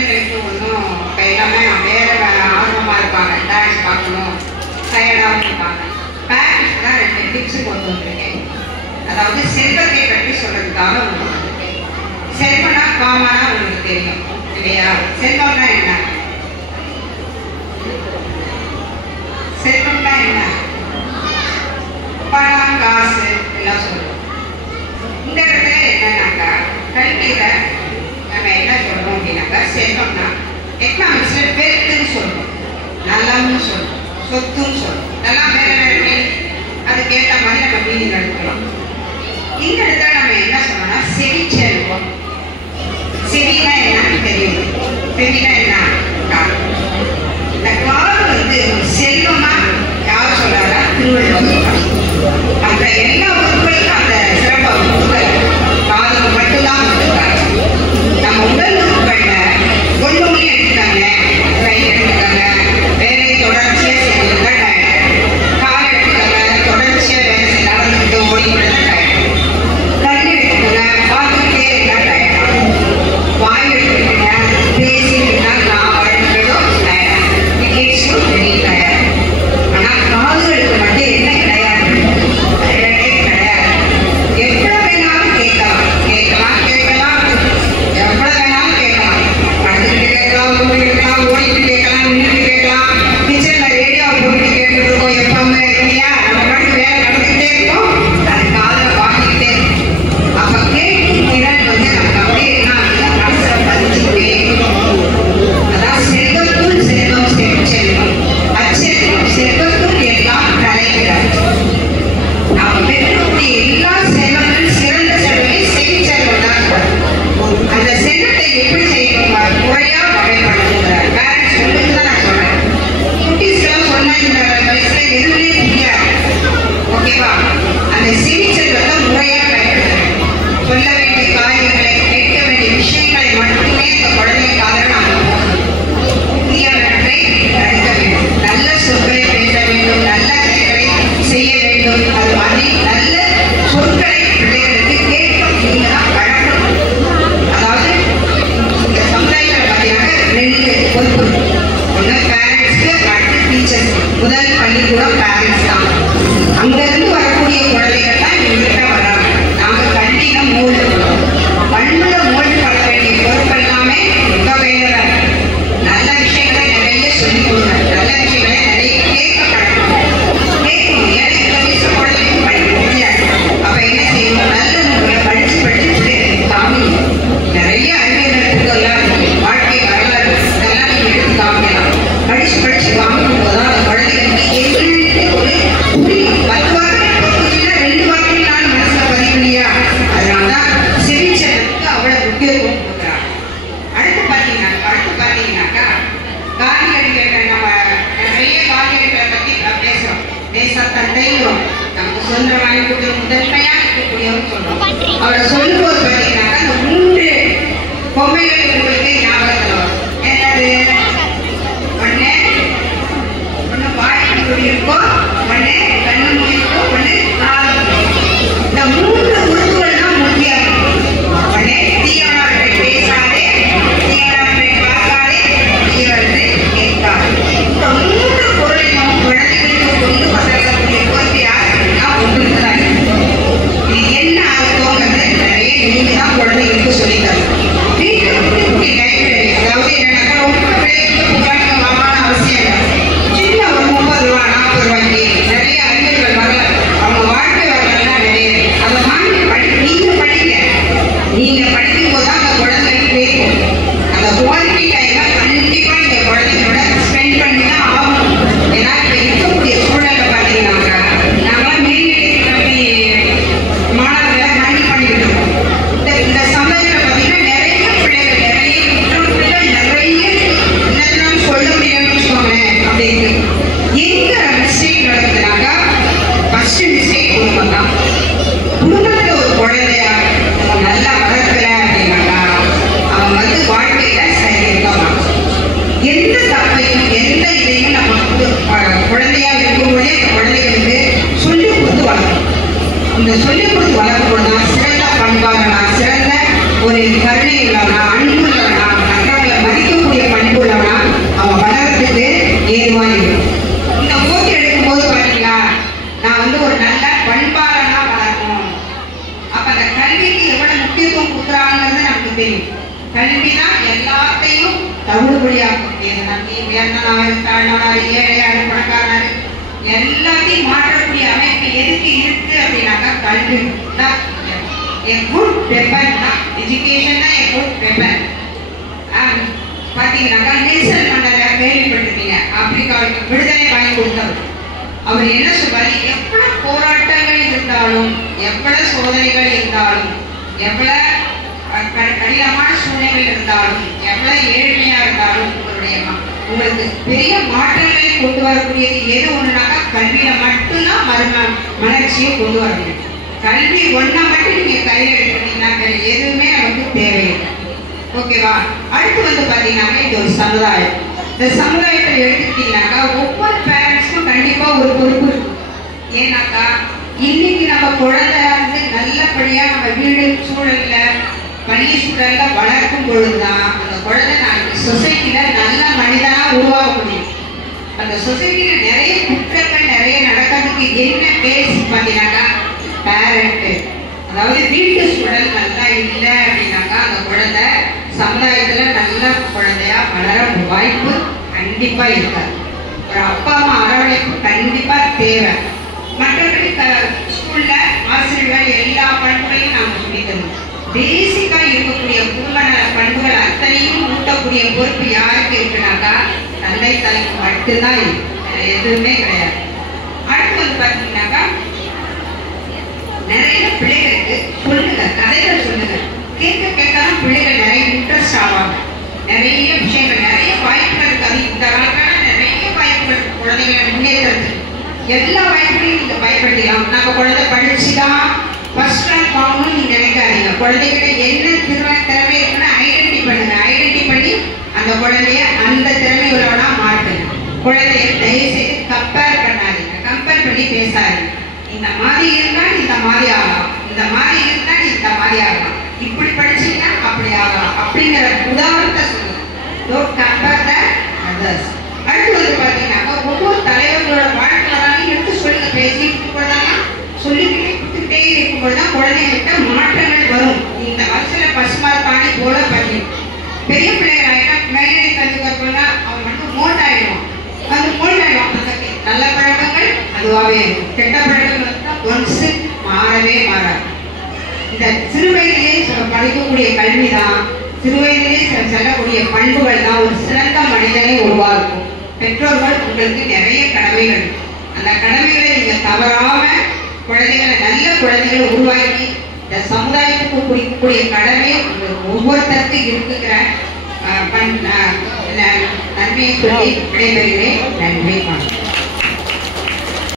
குழந்தைகளுக்கு ஒன்றும் இப்போ எல்லாமே வேறு ஆர்வமாக இருப்பாங்க, டான்ஸ் பார்க்கணும், டயர்டாகவும் இருப்பாங்க. பேரண்ட்ஸ் தான் 2 டிப்ஸ் கொண்டு வந்திருக்கேன். அதாவது செல்வத்தை பற்றி சொல்றதுக்காக ஒன்று வந்திருக்கேன். செல்வம்னா காமனா உங்களுக்கு தெரியும் இல்லையா? செல்வம்னா என்ன? செல்வம்னா என்ன? பணம், காசு எல்லாம் சொல்லுவோம். இந்த இடத்துல என்னன்னாக்கா கல்வியில நம்ம என்ன சொல்றோம் அப்படின்னாக்கா செல்வம்னா எக்கனாமிக்ஸ்ல வெல்த்னு சொல்றோம், நலம்னு சொல்றோம், சொத்துன்னு சொல்றோம். இதெல்லாம் வேற வேற அதுக்கேற்ற மாதிரி நம்ம மீனிங் எடுக்கிறோம். இந்த இடத்துல நம்ம என்ன சொல்லணும்னா செவிச்செல்வம். செவினா என்னன்னு தெரியும். செவினா என்ன? இந்த காது வந்து செல்வமா யார் சொல்றாரா? திருவள்ளுவர் சொல்றாரு. அந்த எல்லா உறுப்புகளுக்கும் அந்த சிறப்பை காதுக்கு மட்டும்தான் கொடுத்தாங்க. நம்ம உடல் உறுப்புகள்ல ஒண்ணு எடுத்துக்காங்க, கை எடுத்துக்காங்க, வேலை தொடர்ச்சியா செய்யுங்க, கால் எடுத்துக்காங்க, தொடர்ச்சியா வேலை நடந்துட்டு ஓடி கண் எடுத்துக்கங்க, பார்த்துக்கிட்டே இருந்தா வாய் எடுத்துக்கங்க, பேசிக்கிட்டா நான் வளர்க்கிறதும் தெரியல. ஆனா காதுகளுக்கு மட்டும் என்ன கிடையாது? கிடையாது. எவ்வளவு வேணாலும் கேட்கலாம், கேட்கலாம், கேட்கலாம், எவ்வளவு வேணாலும் கேட்கலாம். படுத்துக்கிட்டு கேட்கலாம், ஓடிட்டு கேட்கலாம், ஓடிட்டு கேட்கலாம், நின்றுட்டு கேட்கலாம், கிச்சன்ல ரேடியோ போட்டு கேட்டுட்டு இருக்கோம். எப்பவுமே இல்லையா? நம்ம மட்டும் வேலை நடந்துகிட்டே இருக்கோம், அது காதில் வாங்கிக்கிட்டே இருக்கும். அப்ப கேட்கும் திறன் வந்து நமக்கு அப்படியே என்ன மனசுல பதிச்சுக்கிட்டே இருக்கும். அதான் செல்வத்துள் செல்வம் செல்வம் அச்செல்வம் செல்வத்துள் எல்லாம் தலைக்கிறார். நாம் பெற்றோருடைய எல்லா செல்வங்களும் சிறந்த செல்வமே செவிச்செல்வம் தான். அந்த செல்வத்தை எப்படி செய்யணும் முறையா வகைப்படுத்துகிறார். பேரண்ட்ஸ் சொல்லுன்னு தான் நான் சொல்றேன். குட்டீஸ்லாம் சொன்னா இந்த வயசுல எதுவுமே புரியாது. ஓகேவா? அந்த செவிச்செல்வத்தை முறையா பயன்படுத்துறேன். சொல்ல வேண்டிய காரியங்களை, கேட்க வேண்டிய விஷயங்களை மட்டுமே இந்த குழந்தை காதல நாம் புதியவற்றை தடுக்க வேண்டும். நல்ல சொற்களை பேச வேண்டும், நல்ல செயல்களை செய்ய வேண்டும். அது மாதிரி நல்ல சொற்களை பிள்ளைகளுக்கு கேட்கும் நீங்கதான் பழக்கணும். அதாவது இந்த சமுதாயத்தில் பார்த்தீங்கன்னா 2 பொறுப்பு. ஒன்று பேரண்ட்ஸ்க்கு, அடுத்து டீச்சர்ஸ். முதல் பள்ளிக்கூடம் பேரண்ட்ஸ் தான். அங்கிருந்து வரக்கூடிய குழந்தைகள் தான் எங்கள்கிட்ட வராங்க. நாங்கள் கல்வியில மூழ்கு பண்புல மூழ்கு பட வேண்டிய பொறுப்பு எல்லாமே எங்க கையில தான். நல்ல விஷயங்களை நிறைய சொல்லிக் கொடுங்க, நல்ல விஷயங்களை நிறைய கேட்க பழக்கணும். கேட்கணும். ஏன்னா இந்த வயசு குழந்தைங்க படிக்க முடியாது. அப்ப என்ன செய்யணும்? நல்ல நூல்களை படிச்சு காமி. நிறைய அறிவியல் புத்தகம்லாம் இருக்கு, வாழ்க்கை வரலாறு இதெல்லாம் நீங்க எடுத்து காமிக்கலாம். படிச்சு காமிக்கும் போதுதான் அந்த குழந்தைங்களுக்கு எங்களுக்கு ஒரு புரியும். 10 வார்த்தை 2 வார்த்தை நான் மனசுல பதிவு இல்லையா? அதனாலதான் செவிச்சலுக்கு அவ்வளவு முக்கியத்துவம் கொடுக்குறாங்க. அடுத்து பார்த்தீங்கன்னாக்கா காந்தியடிகள், நம்ம நிறைய காந்தியடிகளை பத்தி பேசுறோம். தேசத்தந்தைங்கிறோம், நமக்கு சுதந்திரம் வாங்கி கொடுத்த முதன்மையா இருக்கக்கூடியவங்க சொல்றோம். அவரை சொல்லும் போது பார்த்தீங்கன்னாக்கா அந்த 3 பொம்மைகள் உங்களுக்கு ஞாபகத்தில் வரும். என்னது? ஒண்ணு வாய்ப்பு மொழி இருக்கும், ஒண்ணு கண்ணு மொழி இருக்கும், ஒண்ணு காது மொழி. இந்த 3 உறுப்புகள் தான் முக்கியம். ஒண்ணு தீயவற்றை பேசாதே, தீயவற்றை பார்க்காதே, தீயவற்றை கேட்காதே. இந்த 3 பொருளையும் குழந்தைகளுக்கு கொண்டு வந்திருக்கக்கூடிய பொறுப்பு யாருன்னா ஒன்றுக்கு தான். இது என்ன அர்த்தங்கிறது நிறைய நீங்க தான் குழந்தைகளுக்கு சொல்லித் தரணும். வீட்டுக்கு லைப்ரரி, அதாவது என்னன்னாக்கா ரொம்ப விளையாட்டு புத்தகங்கள் வாங்கணும்னு அவசியம் இல்லை. சின்ன ஒரு 30 ரூபா 40 ரூபாய்க்கு நிறைய அறிஞர்கள் வரல, அவங்க வாழ்க்கை வரலாம் நிறைய. அதை வாங்கி நீங்க படிங்க. நீங்க படிக்கும் போது தான் அந்த குழந்தை கேட்கும். அந்த குவாலிட்டி டைமை கண்டிப்பா இந்த குழந்தைங்களோட ஸ்பெண்ட் பண்ணி தான் ஆகணும். ஏன்னா இப்ப இருக்கக்கூடிய சூழலை பார்த்தீங்கன்னாக்கா நாங்களாம் மேல்நிலை கல்வி மாணவர்களை ஹேண்டில் பண்ணிட்டு இருக்கோம். இந்த சமயத்தில் பார்த்தீங்கன்னா நிறைய பிள்ளைகள், நிறைய குற்றங்கள் நிறைய என்னெல்லாம் சொல்ல முடியாதுன்னு வச்சுக்கோங்களேன். அப்படின்னு எங்க மிஸ்டேக் நடக்குதுனாக்கா ஃபர்ஸ்ட் மிஸ்டேக் குடும்பம் தான். குடும்பத்துல ஒரு குழந்தையா நல்லா வளர்க்கல அப்படின்னாக்கா அவன் வந்து வாழ்க்கையில சரி இருக்க மாட்டான். எந்த தப்பையும் எந்த இதையும் நம்ம குழந்தையா இருக்கும்போதே குழந்தைகளுக்கு சொல்லிக் கொடுத்து வளர்க்கணும். இந்த சொல்லிக் கொடுத்து வளர்க்கும் தான் சிறந்த பண்பாளனா, சிறந்த ஒரு கருணை உள்ளவனா, அன்புள்ளவனா, மற்றவங்களை மதிக்க தவிடுபடியாக்கக்கூடியது. நம்பி உயர்ந்தனார் தாழ்ந்தனார் ஏழையார் பணக்காரனார் எல்லாத்தையும் மாற்றக்கூடிய அமைப்பு எதுக்கு இருக்கு அப்படின்னாக்கா கல்வி தான். A good weapon தான். எஜுகேஷன் தான் a good weapon. பாத்தீங்கன்னாக்கா நெல்சன் மண்டேலா கேள்விப்பட்டிருப்பீங்க. ஆப்பிரிக்காவுக்கு விடுதலை வாங்கி கொடுத்தவர். அவர் என்ன சொல்வாரு, எவ்வளவு போராட்டங்கள் இருந்தாலும், எவ்வளவு சோதனைகள் இருந்தாலும், எவ்வளவு கடினமான சூழ்நிலை இருந்தாலும், எவ்வளவு ஏழ்மையா இருந்தாலும், உங்களுக்கு பெரிய மாற்றங்களை கொண்டு வரக்கூடியது எது ஒண்ணுனாக்கா கல்வியில மட்டும்தான் மலர்ச்சியை கொண்டு வர முடியும். கல்வி ஒன்றை மட்டும் நீங்க கையில் எடுத்துட்டீங்கன்னா வேற எதுவுமே நமக்கு தேவையில்லை. ஓகேவா? அடுத்து பாத்தீங்கன்னா இது ஒரு சமுதாயம். இந்த சமுதாயத்தை எடுத்துக்கிட்டீங்கன்னாக்கா ஒவ்வொரு பேரண்ட்ஸும் கண்டிப்பா ஒரு பொறுப்பு இருக்கும். ஏன்னாக்கா இன்னைக்கு நம்ம குழந்தை நல்லபடியா நம்ம வீடு சூழல்ல பள்ளி சூழல்ல வளர்க்கும் பொழுதுதான் அந்த குழந்தை நாளைக்கு சொசைட்டில நல்ல மனிதனா உருவாக முடியும். அந்த சொசைட்டில நிறைய குற்றங்கள் நிறைய நடக்கிறதுக்கு என்ன பேஸ் பார்த்தீங்கன்னாக்கா பேரண்ட், அதாவது வீட்டு சூழல் நல்லா இல்லை அப்படின்னாக்கா அந்த குழந்தை சமுதாயத்துல நல்ல குழந்தையா வளர வாய்ப்பு கண்டிப்பா இருக்காது. ஒரு அப்பா அம்மா அரவணைப்பு கண்டிப்பா தேவை. மற்றபடி ஸ்கூல்ல ஆசிரியர்கள் எல்லா பண்புகளையும் நாம சொல்லி தருவோம். பேசிக்கா இருக்கக்கூடிய குடும்ப நல பண்புகள் அத்தனையும் ஊட்டக்கூடிய பொறுப்பு யாருக்கு இருக்குனாக்கா தந்தை தலைக்கு மட்டும்தான் இருக்கு, எதுவுமே கிடையாது. அடுத்து பாத்தீங்கன்னாக்கா நிறைய பிள்ளைகளுக்கு சொல்லுங்க, கதைகள் சொல்லுங்க. கேட்க கேட்காம பிள்ளைகள் நிறைய இன்ட்ரெஸ்ட் ஆவாங்க. நிறைய விஷயங்கள் நிறைய வாய்ப்புகள் இருக்காது. இந்த காலத்துல நிறைய வாய்ப்புகள் குழந்தைகளை முன்னேற்றத்துக்கு எல்லா வாய்ப்புகளையும் நீங்க பயன்படுத்திக்கலாம். நம்ம குழந்தை படிச்சுதான் ஃபர்ஸ்ட் ரேங்க் வாங்கணும்னு நீங்க நினைக்காதீங்க. குழந்தைகிட்ட என்ன திறமை இருக்குன்னு ஐடென்டி பண்ணுங்க. ஐடென்டி பண்ணி அந்த குழந்தைய அந்த திறமை உள்ளவனா மாட்டுங்க. குழந்தைய தயவுசெய்து கம்பேர் பண்ணாதீங்க, கம்பேர் பண்ணி பேசாதீங்க. இந்த மாதிரி இருந்தா இந்த மாதிரி ஆகலாம், இந்த மாதிரி இருந்தா இந்த மாதிரி ஆகலாம், இப்படி படிச்சீங்கன்னா அப்படி ஆகலாம் அப்படிங்கிற உதாரணத்தை சொல்லுங்க. Don't compare the others. அடுத்து பாத்தீங்கன்னாக்கா ஒவ்வொரு தலைவர்களோட வாழ்க்கை வரலாறையும் எடுத்து சொல்லுங்க. பேசிட்டு போதாதான் சொல்லிக்கிட்டே இருக்கும்போதுதான் குழந்தைகிட்ட மாற்றங்கள் வரும். இந்த வருஷத்துல பசுமார தாண்டி போல பண்ணி பெரிய பிள்ளைகள் ஆயிட்டா மேல்நிலை கல்விக்கா அவங்க மோல்ட் ஆயிடுவான். அது மோல்ட் ஆயிடும். அந்த நல்ல பழக்கங்கள் அதுவாகவே இருக்கும், கெட்ட பழக்கங்கள் ஒன்ஸ் மாறவே மாறாது. இந்த சிறு வயதிலே படிக்கக்கூடிய கல்விதான், சிறு வயதிலே செல்லக்கூடிய பண்புகள் தான் ஒரு சிறந்த மனிதனை உருவாக்கும். பெற்றோர்கள் உங்களுக்கு நிறைய கடமைகள், அந்த கடமைகளை நீங்க தவறாம குழந்தைகளை நல்ல குழந்தைகளை உருவாக்கி இந்த சமுதாயத்துக்கு குறிக்கக்கூடிய கடமை ஒவ்வொருத்தருக்கும் இருக்குங்கிற நன்மையை சொல்லி விடைபெறுகிறேன். நன்றி.